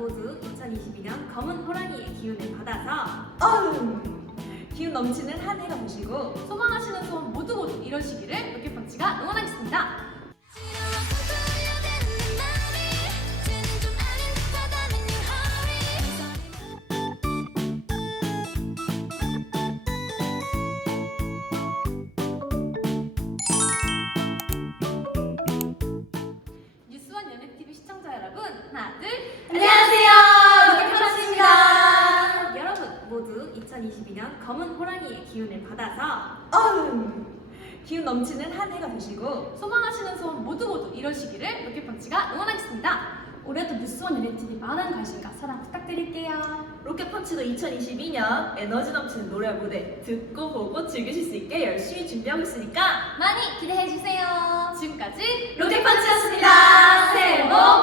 모두 2022년 검은 호랑이의 기운을 받아서 어우, 기운 넘치는 한 해가 되시고 소망 모두 2022년 검은 호랑이의 기운을 받아서 어우, 기운 넘치는 한 해가 되시고 소망하시는 소원 모두 모두 이루시기를 로켓펀치가 응원하겠습니다. 올해도 뉴스원 연예TV 많은 관심과 사랑 부탁드릴게요. 로켓펀치도 2022년 에너지 넘치는 노래 무대 듣고 보고 즐기실 수 있게 열심히 준비하고 있으니까 많이 기대해주세요. 지금까지 로켓펀치였습니다. 새해 복.